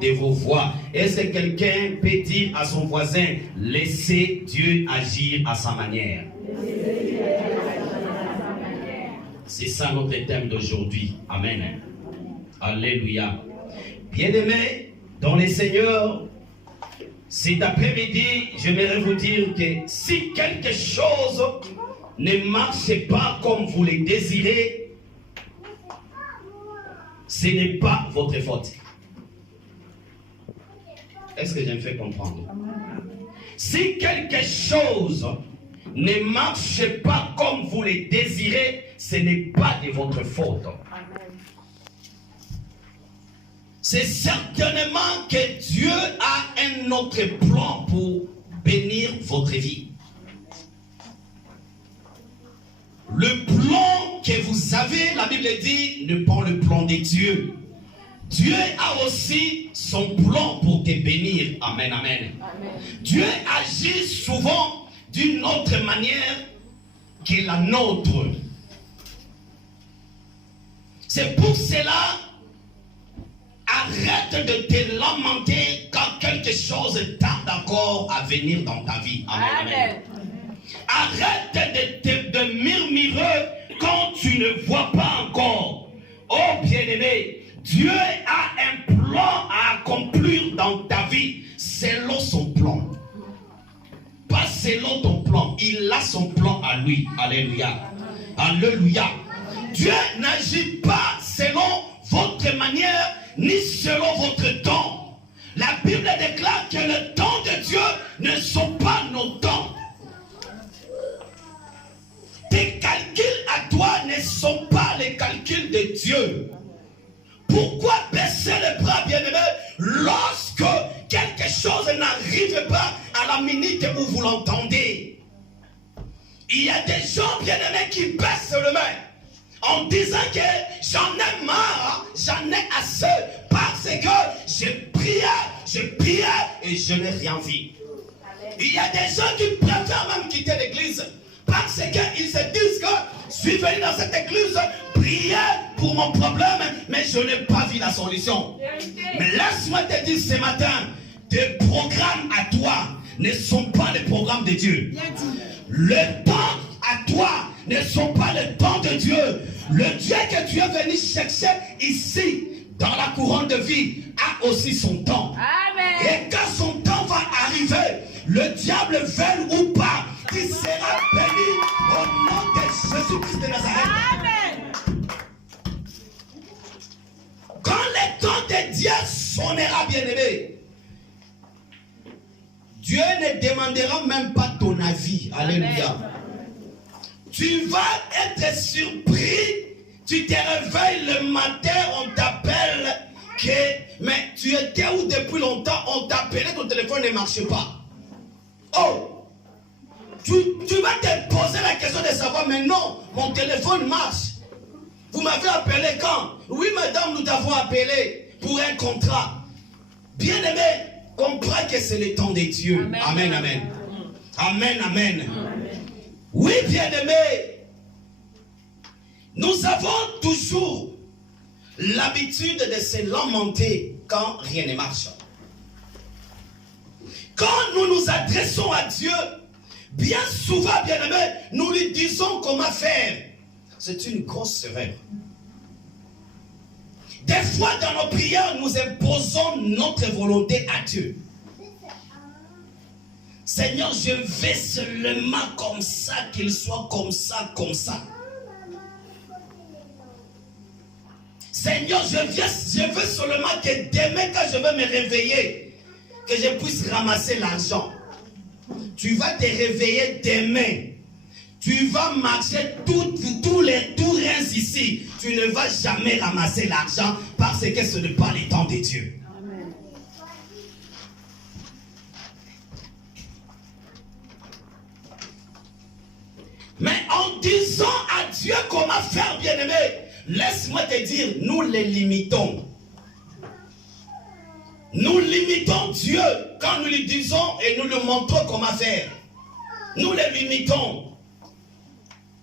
de vos voix. Est-ce que quelqu'un peut dire à son voisin, laissez Dieu agir à sa manière? C'est ça notre thème d'aujourd'hui. Amen. Alléluia. Bien-aimés, dans les Seigneurs, cet après-midi, j'aimerais vous dire que si quelque chose ne marche pas comme vous le désirez, ce n'est pas votre faute. Est-ce que je me fais comprendre? Si quelque chose ne marche pas comme vous le désirez, ce n'est pas de votre faute. C'est certainement que Dieu a un autre plan pour bénir votre vie. Le plan que vous avez, la Bible dit, n'est pas le plan de Dieu. Dieu a aussi son plan pour te bénir. Amen, amen. Amen. Dieu agit souvent d'une autre manière que la nôtre. C'est pour cela, arrête de te lamenter quand quelque chose tarde encore à venir dans ta vie. Amen, amen. Arrête de murmurer quand tu ne vois pas encore. Oh bien-aimé, Dieu a un plan à accomplir dans ta vie selon son plan. Pas selon ton plan, il a son plan à lui. Alléluia. Alléluia. Dieu n'agit pas selon votre manière ni selon votre temps. La Bible déclare que le temps de Dieu ne sont pas nos temps. Tes calculs à toi ne sont pas les calculs de Dieu. Pourquoi baisser les bras, bien-aimés, lorsque quelque chose n'arrive pas à la minute où vous l'entendez? Il y a des gens, bien-aimés, qui baissent les mains en disant que j'en ai marre, j'en ai assez, parce que je priais et je n'ai rien vu. Il y a des gens qui préfèrent même quitter l'église parce qu'ils se disent que je suis venu dans cette église prier pour mon problème, mais je n'ai pas vu la solution. Mais laisse-moi te dire ce matin, tes programmes à toi ne sont pas les programmes de Dieu. Le temps à toi ne sont pas le temps de Dieu. Le Dieu que tu es venu chercher ici, dans la couronne de vie, a aussi son temps. Amen. Et quand son temps va arriver, le diable veuille ou pas, il sera béni au nom de Jésus-Christ de Nazareth. Amen. Quand le temps de Dieu sonnera, bien-aimé, Dieu ne demandera même pas ton avis. Alléluia. Tu vas être surpris. Tu te réveilles le matin, on t'appelle mais tu étais où depuis longtemps? On t'appelait, ton téléphone ne marche pas. Oh, tu vas te poser la question de savoir, mais non, mon téléphone marche. Vous m'avez appelé quand? Oui, madame, nous t'avons appelé pour un contrat. Bien-aimé, comprends que c'est le temps de Dieu. Amen, amen. Amen, amen. Amen. Amen. Oui, bien-aimé, nous avons toujours l'habitude de se lamenter quand rien ne marche. Quand nous nous adressons à Dieu, bien souvent, bien-aimés, nous lui disons comment faire. C'est une grosse erreur. Des fois, dans nos prières, nous imposons notre volonté à Dieu. Seigneur, je veux seulement comme ça, qu'il soit comme ça, comme ça. Seigneur, je veux seulement que demain, quand je vais me réveiller, que je puisse ramasser l'argent. Tu vas te réveiller demain. Tu vas marcher tous les tours ici. Tu ne vas jamais ramasser l'argent parce que ce n'est pas le temps de Dieu. Amen. Mais en disant à Dieu comment faire, bien-aimé, laisse-moi te dire, nous les limitons. Nous limitons Dieu quand nous lui disons et nous lui montrons comment faire. Nous les limitons.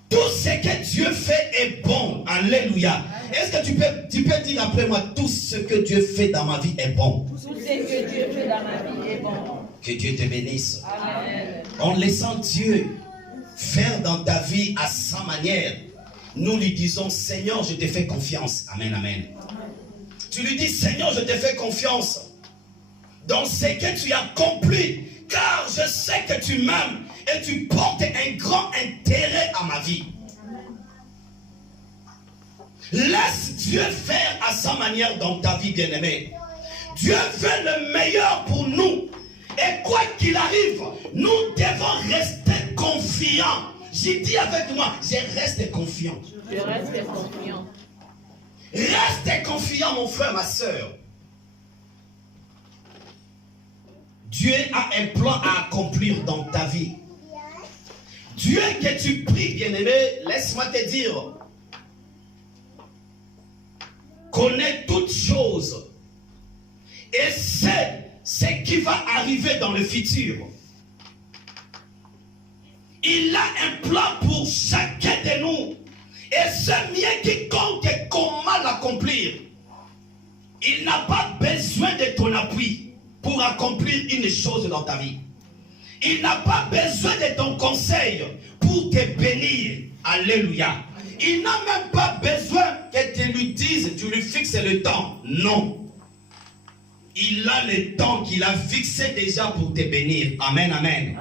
Tout ce que Dieu fait est bon. Alléluia. Est-ce que tu peux dire après moi, tout ce que Dieu fait dans ma vie est bon? Tout ce que Dieu fait dans ma vie est bon. Que Dieu te bénisse. Amen. En laissant Dieu faire dans ta vie à sa manière, nous lui disons, Seigneur, je te fais confiance. Amen, amen. Tu lui dis, Seigneur, je te fais confiance dans ce que tu as accompli, car je sais que tu m'aimes et tu portes un grand intérêt à ma vie. Laisse Dieu faire à sa manière dans ta vie, bien-aimé. Dieu fait le meilleur pour nous. Et quoi qu'il arrive, nous devons rester confiants. J'ai dit avec moi, je reste confiant. Je reste confiant. Reste confiant, mon frère, ma soeur. Dieu a un plan à accomplir dans ta vie. Dieu que tu pries, bien-aimé, laisse-moi te dire, connaît toutes choses et sait ce qui va arriver dans le futur. Il a un plan pour chacun de nous. Et c'est mieux quiconque comment l'accomplir. Il n'a pas besoin de ton appui pour accomplir une chose dans ta vie. Il n'a pas besoin de ton conseil pour te bénir. Alléluia. Il n'a même pas besoin que tu lui dises, tu lui fixes le temps. Non. Il a le temps qu'il a fixé déjà pour te bénir. Amen, amen.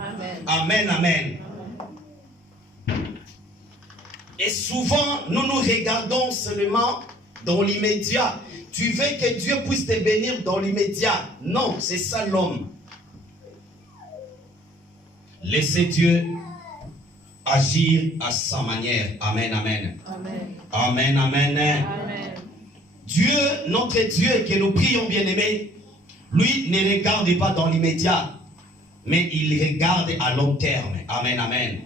Amen, amen. Amen. Et souvent, nous nous regardons seulement dans l'immédiat. Tu veux que Dieu puisse te bénir dans l'immédiat. Non, c'est ça l'homme. Laissez Dieu agir à sa manière. Amen, amen. Amen, amen. Amen. Amen. Dieu, notre Dieu que nous prions, bien-aimés, lui ne regarde pas dans l'immédiat, mais il regarde à long terme. Amen, amen.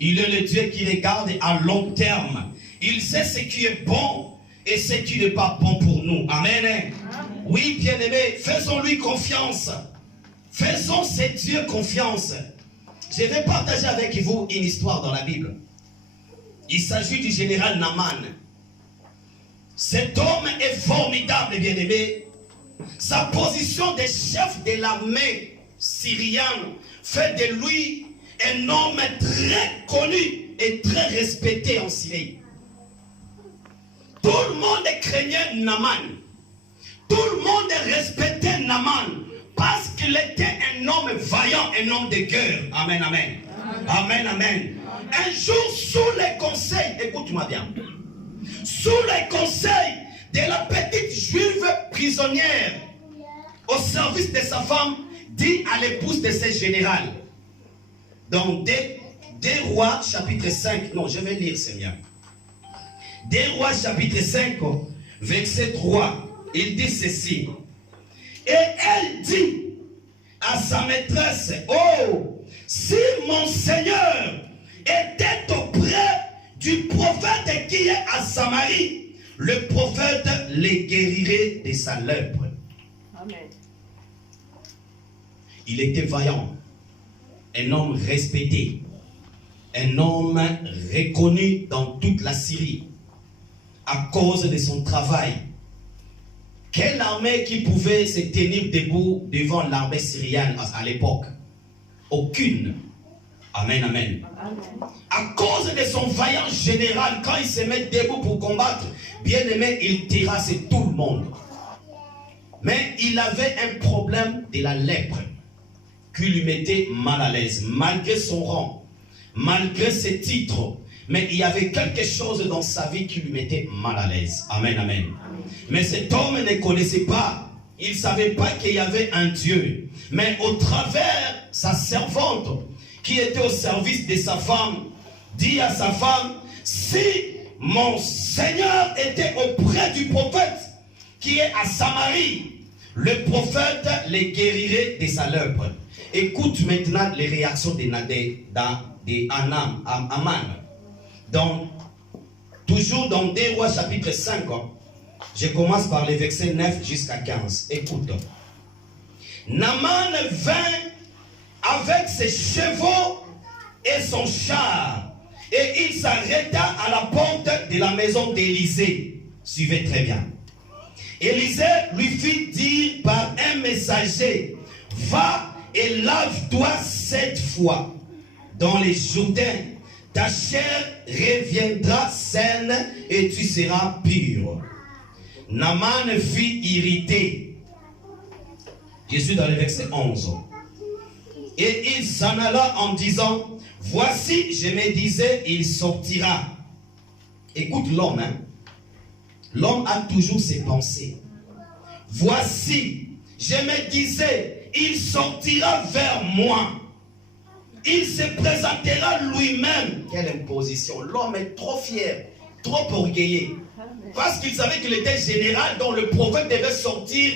Il est le Dieu qui regarde à long terme. Il sait ce qui est bon et ce qui n'est pas bon pour nous. Amen. Amen. Oui, bien-aimés, faisons-lui confiance. Faisons ce Dieu confiance. Je vais partager avec vous une histoire dans la Bible. Il s'agit du général Naaman. Cet homme est formidable, bien-aimé. Sa position de chef de l'armée syrienne fait de lui un homme très connu et très respecté en Syrie. Tout le monde craignait Naaman. Tout le monde respectait Naaman parce qu'il était un homme vaillant, un homme de guerre. Amen, amen. Amen, amen. Un jour, sous les conseils, écoute-moi bien, sous les conseils de la petite juive prisonnière au service de sa femme, dit à l'épouse de ce général. Donc, des Rois, chapitre 5, non, je vais lire, c'est bien. Des Rois, chapitre 5, verset 3, il dit ceci. Et elle dit à sa maîtresse, oh, si mon Seigneur était auprès du prophète qui est à Samarie, le prophète les guérirait de sa lèpre. Amen. Il était vaillant, un homme respecté, un homme reconnu dans toute la Syrie à cause de son travail. Quelle armée qui pouvait se tenir debout devant l'armée syrienne à l'époque? Aucune. Amen, amen. À cause de son vaillant général, quand il se met debout pour combattre, bien aimé, il terrasse tout le monde. Mais il avait un problème de la lèpre qui lui mettait mal à l'aise, malgré son rang, malgré ses titres. Mais il y avait quelque chose dans sa vie qui lui mettait mal à l'aise. Amen, amen. Mais cet homme ne connaissait pas, il ne savait pas qu'il y avait un Dieu. Mais au travers sa servante, qui était au service de sa femme, dit à sa femme, si mon Seigneur était auprès du prophète qui est à Samarie, le prophète les guérirait de sa lèpre. Écoute maintenant les réactions d'Aman. Donc, toujours dans 2 Rois chapitre 5, je commence par les versets 9 jusqu'à 15. Écoute. Naaman vint avec ses chevaux et son char, et il s'arrêta à la porte de la maison d'Élisée. Suivez très bien. Élisée lui fit dire par un messager, va et lave-toi 7 fois dans les Jourdains. Ta chair reviendra saine et tu seras pur. Naaman fut irrité. Je suis dans le verset 11. Et il s'en alla en disant, voici, je me disais, il sortira. Écoute l'homme, hein. L'homme a toujours ses pensées. Voici, je me disais, il sortira vers moi. Il se présentera lui-même. Quelle imposition. L'homme est trop fier, trop orgueilleux. Parce qu'il savait qu'il était général, dont le prophète devait sortir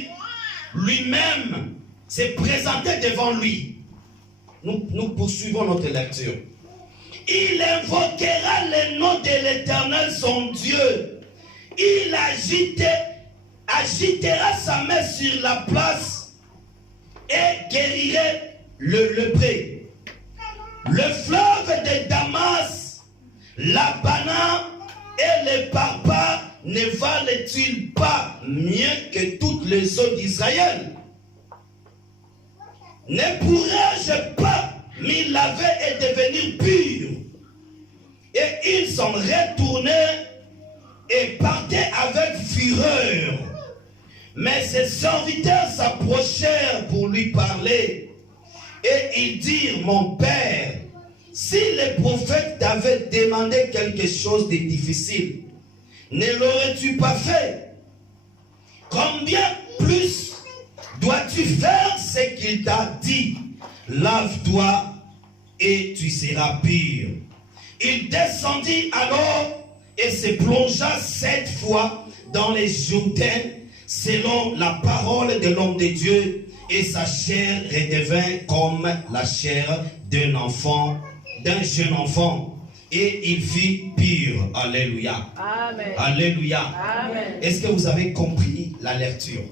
lui-même, se présenter devant lui. Nous poursuivons notre lecture. Il invoquera le nom de l'Éternel, son Dieu. Il agitera sa main sur la place et guérirait le lépreux. Le fleuve de Damas, l'Abana et les barbares ne valent-ils pas mieux que toutes les eaux d'Israël? Ne pourrais-je pas m'y laver et devenir pur? Et ils sont retournés et partaient avec fureur. Mais ses serviteurs s'approchèrent pour lui parler. Et ils dirent, mon père, si les prophètes t'avaient demandé quelque chose de difficile, ne l'aurais-tu pas fait? Combien plus dois-tu faire ce qu'il t'a dit? Lave-toi et tu seras pur. Il descendit alors et se plongea 7 fois dans les Jourdains selon la parole de l'homme de Dieu, et sa chair redevint comme la chair d'un enfant, d'un jeune enfant, et il fut pur. Alléluia. Amen. Alléluia. Amen. Est-ce que vous avez compris la lecture?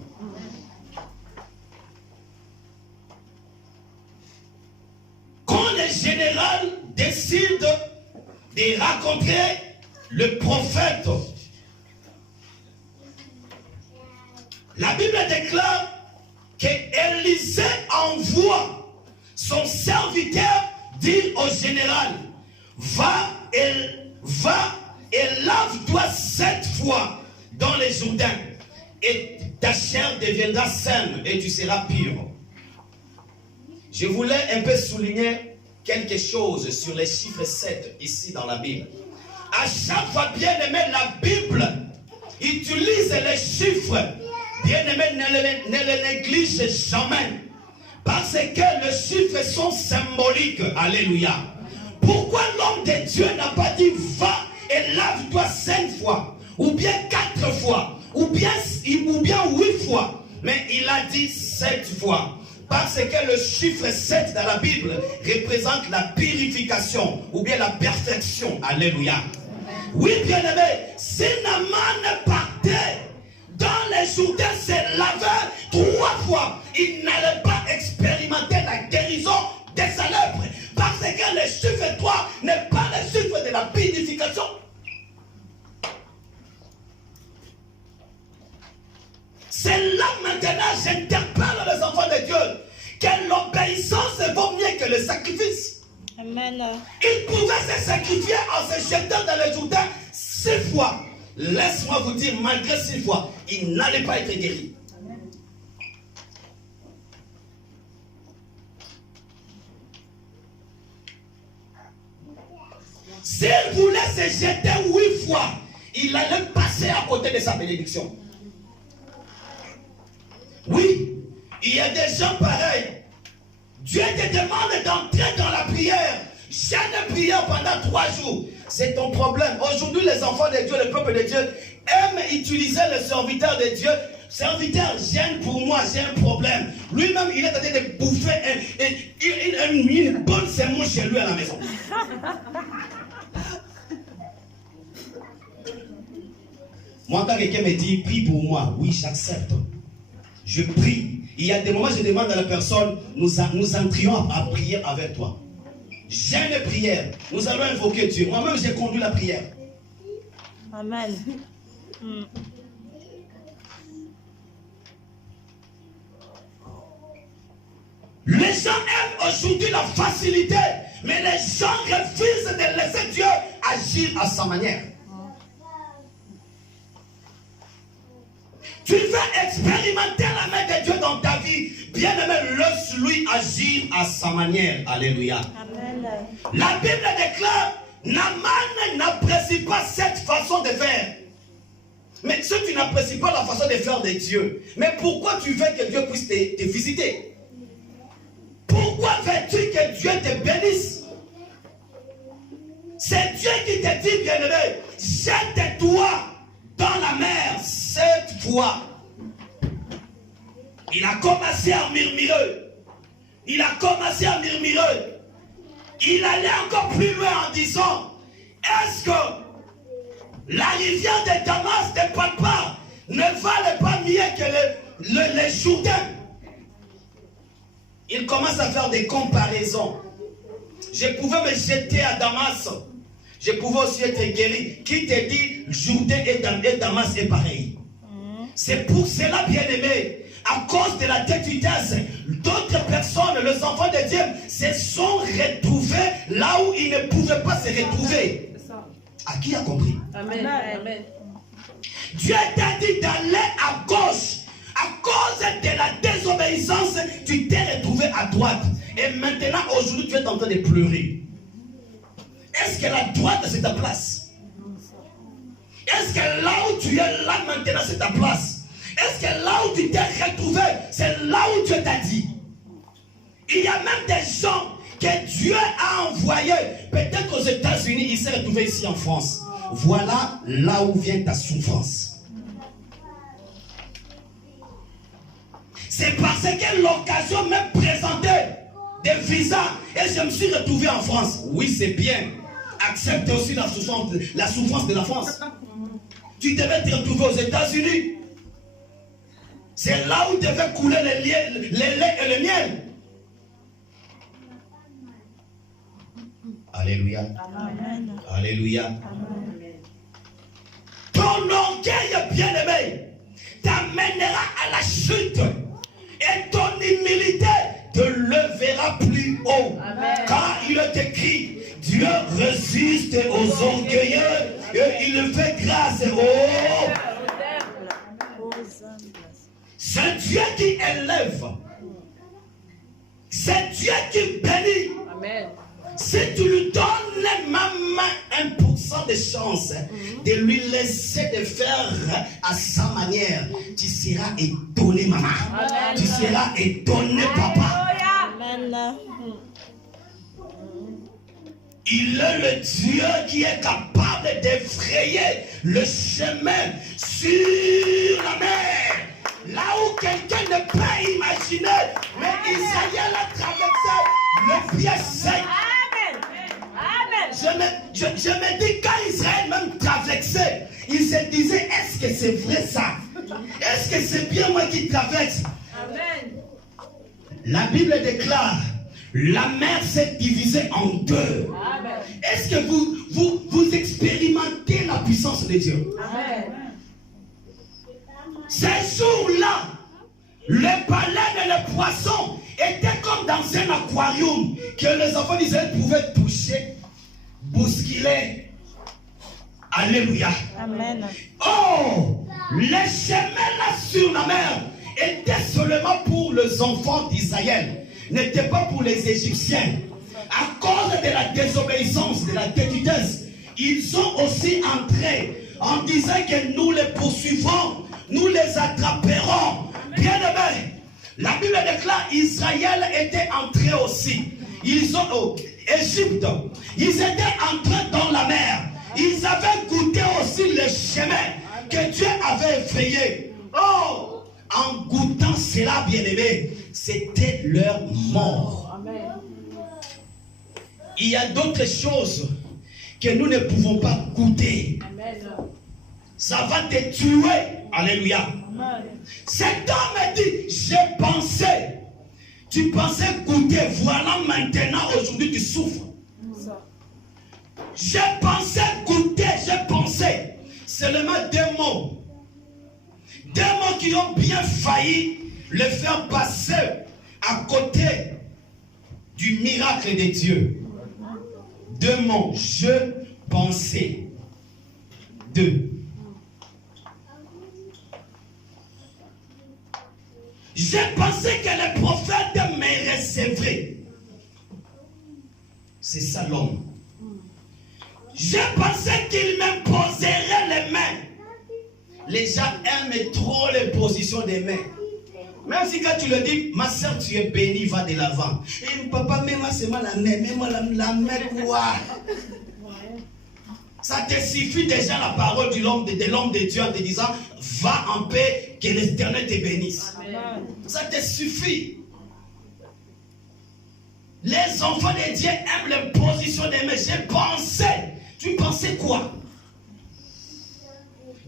Quand le général décide de rencontrer le prophète, la Bible déclare que Élisée envoie son serviteur dire au général, va et lave-toi 7 fois dans les Jourdains, et ta chair deviendra saine et tu seras pur. Je voulais un peu souligner quelque chose sur les chiffres 7 ici dans la Bible. À chaque fois, bien aimé, la Bible utilise les chiffres. Bien aimé, ne les néglige jamais. Parce que les chiffres sont symboliques. Alléluia. Pourquoi l'homme de Dieu n'a pas dit va et lave-toi 5 fois, ou bien 4 fois, ou bien 8 fois, mais il a dit 7 fois. Parce que le chiffre 7 dans la Bible représente la purification ou bien la perfection. Alléluia. Oui, bien aimé, si Naaman partait dans les Jourdains, se lavait 3 fois, il n'allait pas expérimenter la guérison de sa lèpre. Parce que le chiffre 3 n'est pas le chiffre de la purification. C'est là maintenant j'interpelle les enfants de Dieu que l'obéissance vaut mieux que le sacrifice. Amen. Il pouvait se sacrifier en se jetant dans le Jourdain 6 fois. Laisse-moi vous dire, malgré 6 fois, il n'allait pas être guéri. S'il voulait se jeter 8 fois, il allait passer à côté de sa bénédiction. Oui, il y a des gens pareils. Dieu te demande d'entrer dans la prière. Jeûne prière pendant 3 jours. C'est ton problème. Aujourd'hui, les enfants de Dieu, le peuple de Dieu, aiment utiliser le serviteur de Dieu. Serviteur, jeûne pour moi, j'ai un problème. Lui-même, il est en train de bouffer une bonne sémence chez lui à la maison. Moi, quand quelqu'un me dit, prie pour moi, oui, j'accepte. Je prie. Il y a des moments où je demande à la personne, nous entrions à prier avec toi. J'ai une prière. Nous allons invoquer Dieu. Moi-même, j'ai conduit la prière. Amen. Les gens aiment aujourd'hui la facilité, mais les gens refusent de laisser Dieu agir à sa manière. Tu veux expérimenter la main de Dieu dans ta vie, bien-aimé, laisse-lui agir à sa manière. Alléluia. Amen. La Bible déclare, Naaman n'apprécie pas cette façon de faire. Mais si tu n'apprécies pas la façon de faire de Dieu, mais pourquoi tu veux que Dieu puisse te visiter? Pourquoi veux-tu que Dieu te bénisse? C'est Dieu qui te dit, bien-aimé, jette-toi dans la mer 7 fois. Il a commencé à murmurer. Il a commencé à murmurer. Il allait encore plus loin en disant, est-ce que la rivière de Damas de papa ne valait pas mieux que le Jourdain? Il commence à faire des comparaisons. Je pouvais me jeter à Damas. Je pouvais aussi être guéri. Qui te dit Jourdain et Damas est pareil? C'est pour cela, bien-aimé, à cause de la tête vitesse, d'autres personnes, les enfants de Dieu, se sont retrouvés là où ils ne pouvaient pas se retrouver. À qui a compris? Amen. Amen. Dieu t'a dit d'aller à gauche. À cause de la désobéissance, tu t'es retrouvé à droite. Et maintenant, aujourd'hui, tu es en train de pleurer. Est-ce que la droite, c'est ta place? Est-ce que là où tu es là maintenant, c'est ta place? Est-ce que là où tu t'es retrouvé, c'est là où Dieu t'a dit? Il y a même des gens que Dieu a envoyés. Peut-être aux États-Unis, il s'est retrouvé ici en France. Voilà là où vient ta souffrance. C'est parce que l'occasion m'a présenté des visas et je me suis retrouvé en France. Oui, c'est bien. Accepte aussi la souffrance de la France. Tu devais te retrouver aux États-Unis. C'est là où devait couler les laits et le miel. Alléluia. Amen. Alléluia. Amen. Ton orgueil bien-aimé t'amènera à la chute. Et ton humilité te levera plus haut. Amen. Car il est écrit, Dieu résiste aux orgueilleux et il fait grâce aux... C'est Dieu qui élève. C'est Dieu qui bénit. Amen. Si tu lui donnes même 1% de chance de lui laisser de faire à sa manière, tu seras étonné, maman. Amen. Tu seras étonné, papa. Amen. Il est le Dieu qui est capable d'effrayer le chemin sur la mer. Là où quelqu'un ne peut imaginer, mais Israël a traversé le pied sec. Je me dis, quand Israël même traversait, il se disait, est-ce que c'est vrai ça? Est-ce que c'est bien moi qui traverse? Amen. La Bible déclare, la mer s'est divisée en deux. Amen. Est-ce que vous expérimentez la puissance de Dieu? Amen. Ces jours-là, les baleines et les poissons étaient comme dans un aquarium que les enfants d'Israël pouvaient toucher, bousculer. Alléluia. Amen. Oh, les chemins là sur la mer étaient seulement pour les enfants d'Israël, n'étaient pas pour les Égyptiens. À cause de la désobéissance, de la détutesse, ils sont aussi entrés en disant que nous les poursuivrons, nous les attraperons. Bien aimé, la Bible déclare Israël était entré aussi. Ils sont au Égypte. Ils étaient entrés dans la mer. Ils avaient goûté aussi le chemin que Dieu avait effrayé. Oh, en goûtant cela, bien aimé, c'était leur mort. Amen. Il y a d'autres choses que nous ne pouvons pas goûter. Amen. Ça va te tuer. Alléluia. Amen. Cet homme dit, j'ai pensé. Tu pensais goûter, voilà maintenant, aujourd'hui tu souffres. J'ai pensé goûter, j'ai pensé. seulement 2 mots. 2 mots qui ont bien failli le faire passer à côté du miracle de Dieu. 2 mots. Je pensais. 2. J'ai pensé que le prophète me recevrait. C'est ça l'homme. J'ai pensé qu'il m'imposerait les mains. Les gens aiment trop les positions des mains. Même si quand tu le dis, ma soeur, tu es bénie, va de l'avant. Et papa, mets-moi seulement la main, mets-moi la main quoi. Ça te suffit déjà la parole de l'homme de Dieu en te disant, va en paix, que l'Éternel te bénisse. Amen. Ça te suffit. Les enfants de Dieu aiment les positions des mains. J'ai pensé. Tu pensais quoi?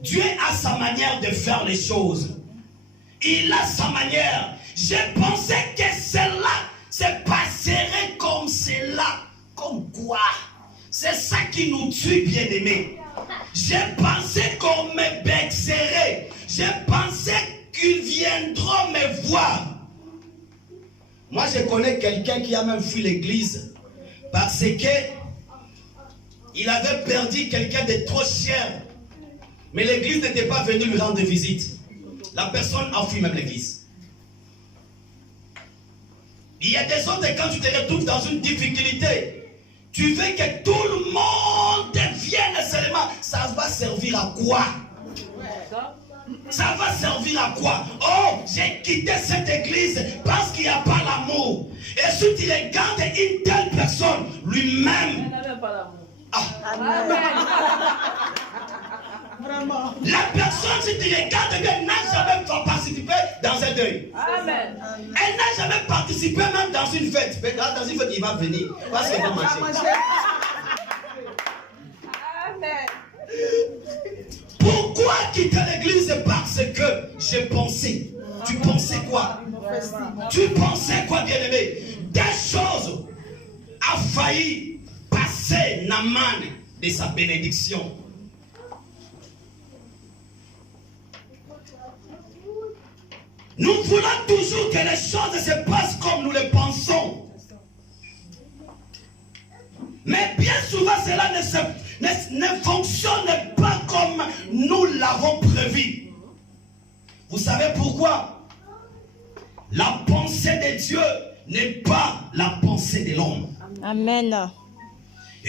Dieu a sa manière de faire les choses. Il a sa manière. J'ai pensé que cela se passerait comme cela. Comme quoi? C'est ça qui nous tue, bien-aimés. J'ai pensé qu'on me vexerait. J'ai pensé qu'ils viendront me voir. Moi, je connais quelqu'un qui a même fui l'église parce que il avait perdu quelqu'un de trop cher. Mais l'église n'était pas venue lui rendre visite. La personne a fui même l'église. Il y a des autres, quand tu te retrouves dans une difficulté, tu veux que tout le monde vienne seulement. Ça va servir à quoi? Ça va servir à quoi? Oh, j'ai quitté cette église parce qu'il n'y a pas l'amour. Et si tu regardes une telle personne, lui-même, la personne, si tu regardes bien, n'a jamais participé dans un deuil. Amen. Elle n'a jamais participé même dans une fête. Dans une fête, il va venir parce qu'elle va marcher. Amen. Pourquoi quitter l'église? Parce que j'ai pensé. Tu pensais quoi? Tu pensais quoi, bien-aimé? Des choses a failli passer Naaman de sa bénédiction. Nous voulons toujours que les choses se passent comme nous les pensons. Mais bien souvent, cela ne fonctionne pas comme nous l'avons prévu. Vous savez pourquoi? La pensée de Dieu n'est pas la pensée de l'homme. Amen.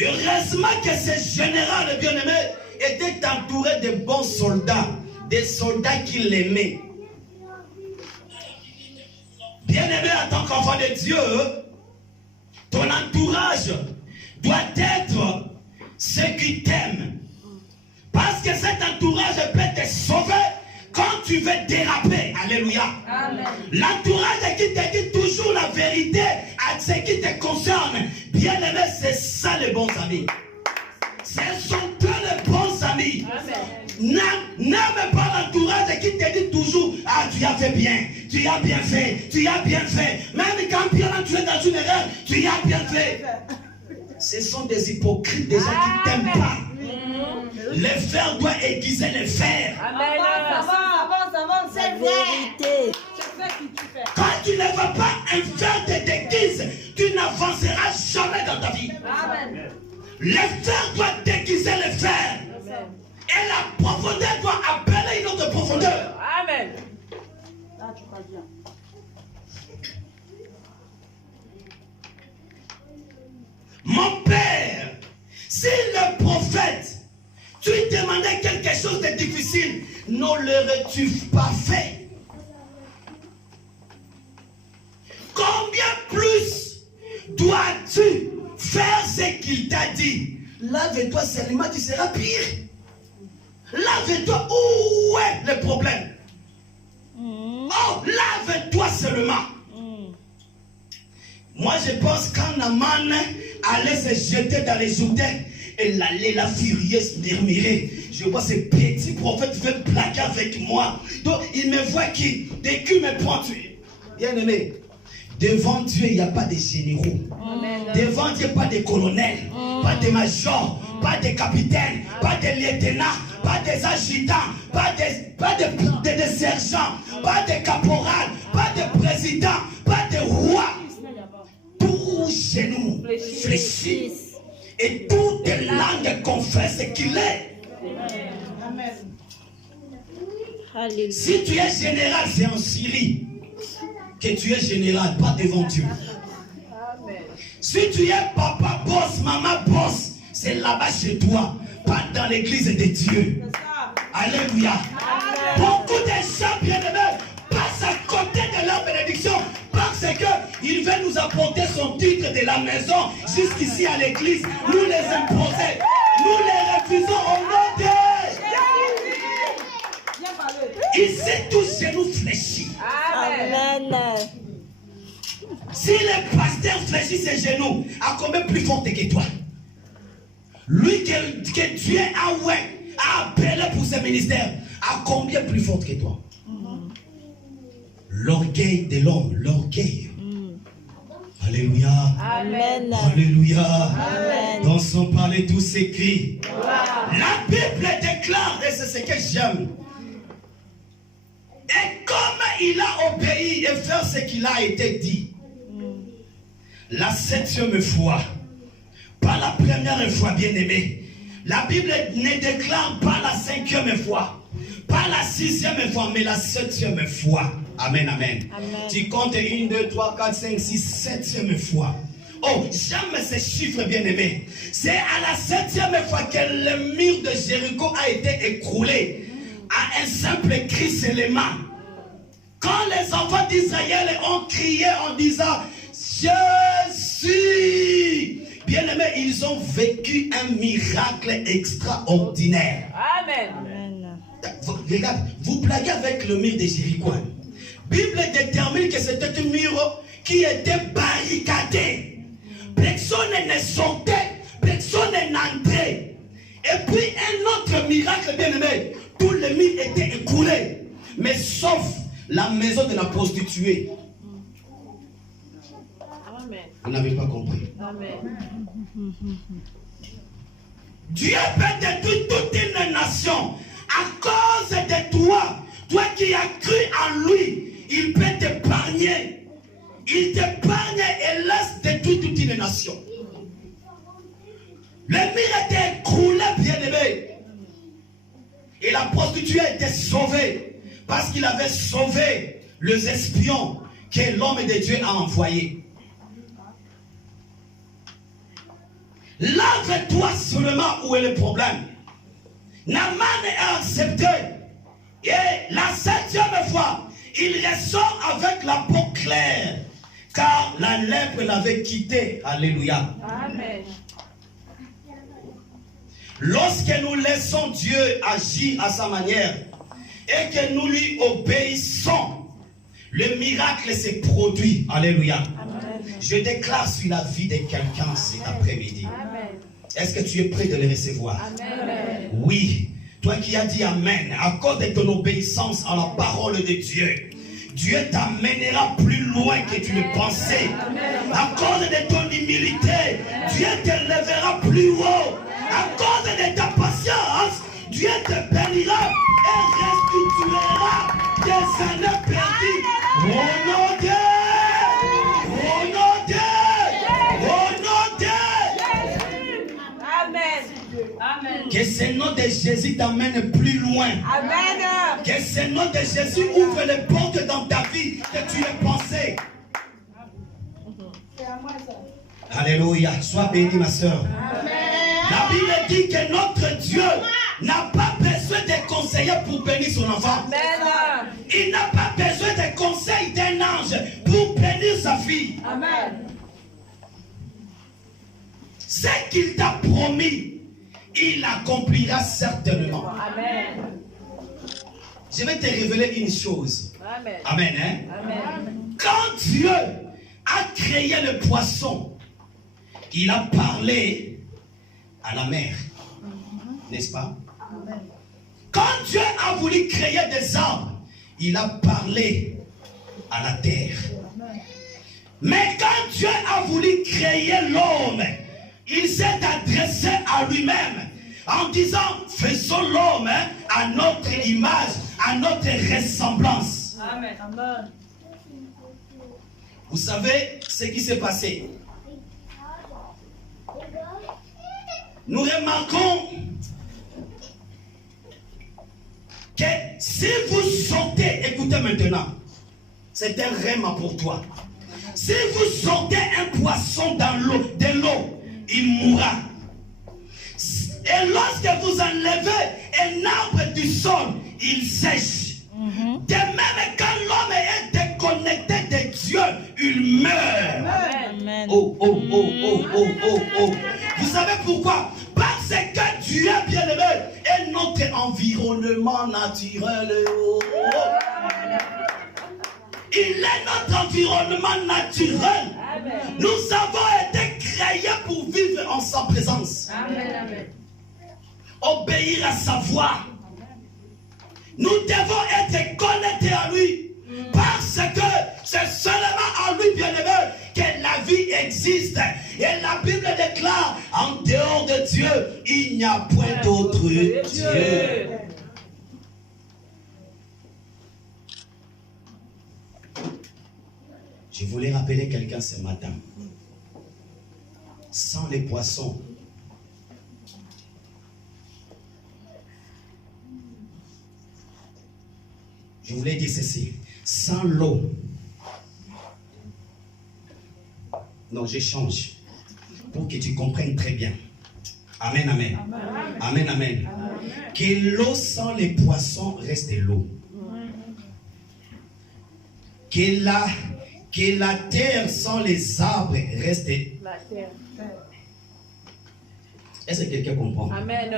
Heureusement que ce général bien-aimé était entouré de bons soldats, des soldats qui l'aimaient. Bien-aimé en tant qu'enfant de Dieu, ton entourage doit être ceux qui t'aiment. Parce que cet entourage peut te sauver quand tu veux déraper. Alléluia. L'entourage qui te dit toujours la vérité à ce qui te concerne. Bien-aimé, c'est ça les bons amis. Ce sont eux les bons amis. N'aime pas l'entourage qui te dit toujours, ah, tu as fait bien, tu as bien fait, tu as bien fait. Même quand tu es dans une erreur, tu as bien fait. Ce sont des hypocrites, des gens qui ne t'aiment pas. Les fers doivent aiguiser les fers. Amen. C'est vérité. Quand tu ne vas pas un fer te déguise, tu n'avanceras jamais dans ta vie. Amen. Les fers doivent déguiser les fers. Et la profondeur doit appeler une autre profondeur. Amen. Mon père, si le prophète, tu lui demandais quelque chose de difficile, ne l'aurais-tu pas fait? Combien plus dois-tu faire ce qu'il t'a dit? Lave-toi seulement, tu seras pire. Lave-toi, où est le problème? Oh, lave-toi seulement. Moi, je pense quand Naaman allait se jeter dans les Jourdains, elle allait la furieuse murmurer. Je vois ce petit prophète veut plaquer avec moi. Donc, il me voit qui? Dès qu'il me prend, bien aimé, devant Dieu, il n'y a pas de généraux. Amen. Devant Dieu, pas de colonels, pas de majors, pas de capitaines, pas de lieutenants, pas des agitants, pas des sergents, pas des caporales, pas des présidents, pas des rois. Tout genou fléchit et toutes les langues confessent qu'il est. Amen. Si tu es général, c'est en Syrie que tu es général, pas devant Dieu. Si tu es papa boss, maman boss, c'est là-bas chez toi, pas dans l'église de Dieu. Alléluia. Beaucoup de gens bien-aimés passent à côté de leur bénédiction parce qu'il veut nous apporter son titre de la maison jusqu'ici à l'église, nous les imposer, nous les refusons au nom de Dieu. Ici, tous genoux fléchis. Amen. Si le pasteur fléchit ses genoux, à combien plus fort que toi? Lui que Dieu a appelé pour ce ministère, à combien plus fort que toi? L'orgueil de l'homme, l'orgueil. Alléluia. Amen. Alléluia. Amen. Dans son palais, tout s'écrit. La Bible déclare, et c'est ce que j'aime. Et comme il a obéi et fait ce qu'il a été dit, la 7e fois, pas la première fois, bien-aimé, la Bible ne déclare pas la 5e fois, pas la 6e fois, mais la 7e fois. Amen, amen. Tu comptes 1, 2, 3, 4, 5, 6, 7e fois. Oh, j'aime ces chiffres, bien-aimés. C'est à la 7e fois que le mur de Jéricho a été écroulé à un simple cri seulement. Quand les enfants d'Israël ont crié en disant Jésus, bien-aimés, ils ont vécu un miracle extraordinaire. Amen. Regarde, vous blaguez avec le mur de Jéricho. Bible détermine que c'était un mur qui était barricadé. Personne ne sortait, personne n'entrait. Et puis un autre miracle, bien-aimé, tout le mur était écoulé. Mais sauf la maison de la prostituée. Amen. Vous n'avez pas compris. Amen. Dieu peut détruire toute une nation à cause de toi. Toi qui as cru en lui, il peut t'épargner. Il t'épargne et laisse détruire toute une nation. Le mur était écroulé, bien-aimé. Et la prostituée était sauvée parce qu'il avait sauvé les espions que l'homme de Dieu a envoyés. Lave-toi seulement où est le problème. Naaman est accepté. Et la 7e fois, il ressort avec la peau claire. Car la lèpre l'avait quitté. Alléluia. Amen. Lorsque nous laissons Dieu agir à sa manière et que nous lui obéissons, le miracle s'est produit. Alléluia. Amen. Je déclare sur la vie de quelqu'un cet après-midi. Amen. Est-ce que tu es prêt de le recevoir? Amen. Oui. Toi qui as dit Amen, à cause de ton obéissance à la parole de Dieu, Dieu t'amènera plus loin que tu le pensais. À cause de ton humilité, Dieu t'élèvera plus haut. À cause de ta patience, Dieu te bénira et restituera tes années perdues. Au nom de Dieu! Au nom de Dieu! Au nom de Dieu! Amen. Amen. Que ce nom de Jésus t'amène plus loin. Amen. Que ce nom de Jésus ouvre les portes dans ta vie que tu as pensé. Alléluia. Sois béni, ma soeur. La Bible dit que notre Dieu n'a pas besoin de conseillers pour bénir son enfant. Amen. Il n'a pas besoin de conseils d'un ange pour bénir sa fille. Amen. Ce qu'il t'a promis, il accomplira certainement. Amen. Je vais te révéler une chose. Amen. Amen. Hein? Amen. Quand Dieu a créé le poisson, il a parlé à la mer. N'est-ce pas? Quand Dieu a voulu créer des arbres, il a parlé à la terre. Mais quand Dieu a voulu créer l'homme, il s'est adressé à lui-même. En disant, faisons l'homme à notre image, à notre ressemblance. Amen. Amen. Vous savez ce qui s'est passé? Nous remarquons que si vous sortez, écoutez maintenant, c'est un rêve pour toi. Si vous sortez un poisson dans l'eau, de l'eau, il mourra. Et lorsque vous enlevez un arbre du sol, il sèche. De même, quand l'homme est déconnecté de Dieu, il meurt. Amen. Oh, oh, oh, oh, oh, oh, oh. Vous savez pourquoi? Parce que Dieu, bien-aimé, est notre environnement naturel. Oh, oh. Il est notre environnement naturel. Amen. Nous avons été créés pour vivre en sa présence. Amen. Amen. Obéir à sa voix. Nous devons être connectés à lui. Parce que c'est seulement à lui, bien-aimé, que la vie existe. Et la Bible déclare, en dehors de Dieu, il n'y a point d'autre Dieu. Je voulais rappeler quelqu'un ce matin. Sans les poissons, je voulais dire ceci. Sans l'eau. Non, je change. Pour que tu comprennes très bien. Amen, amen. Amen, amen. Que l'eau sans les poissons reste l'eau. Que la terre sans les arbres reste. La terre. Est-ce que quelqu'un comprend? Amen.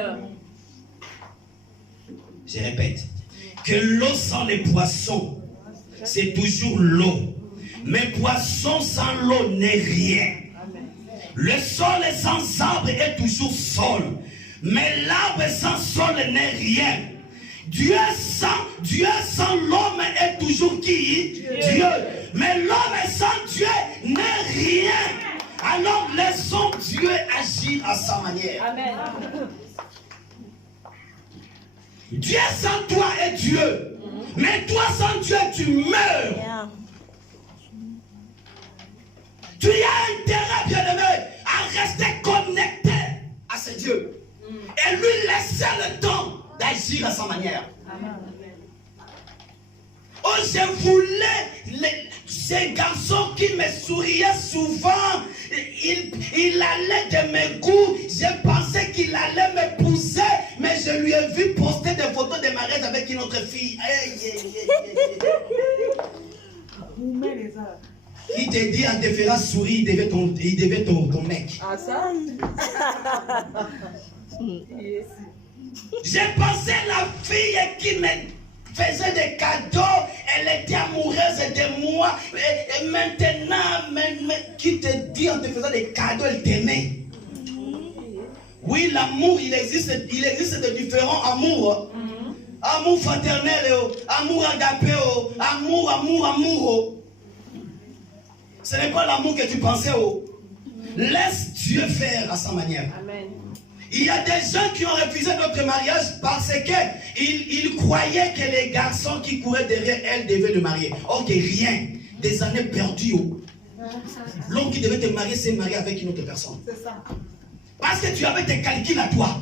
Je répète. Que l'eau sans les poissons, c'est toujours l'eau. Mais poisson sans l'eau n'est rien. Le sol sans arbre est toujours sol. Mais l'arbre sans sol n'est rien. Dieu sans l'homme est toujours qui? Dieu. Mais l'homme sans Dieu n'est rien. Alors laissons Dieu agir à sa manière. Amen. Dieu sans toi est Dieu. Mais toi sans Dieu, tu meurs. Yeah. Tu as intérêt, bien-aimé, à rester connecté à ce Dieu. Et lui laisser le temps d'agir à sa manière. Oh, je voulais ces garçons qui me souriaient souvent. Il allait de mes goûts. Je pensais qu'il allait m'épouser. Mais je lui ai vu poster des photos de mariage avec une autre fille. Qui te dit en te faisant sourire, il devait ton mec. Ah, ça? J'ai pensé la fille qui me faisait des cadeaux, elle était amoureuse de moi. Et maintenant, qui te dit en te faisant des cadeaux, elle t'aimait. Oui, l'amour, il existe de différents amours. Amour fraternel, amour agapé, amour. Ce n'est pas l'amour que tu pensais. Laisse Dieu faire à sa manière. Amen. Il y a des gens qui ont refusé notre mariage parce qu'ils croyaient que les garçons qui couraient derrière elle devaient le marier. Or que rien, des années perdues. L'homme qui devait te marier s'est marié avec une autre personne. C'est ça. Parce que tu avais tes calculs à toi.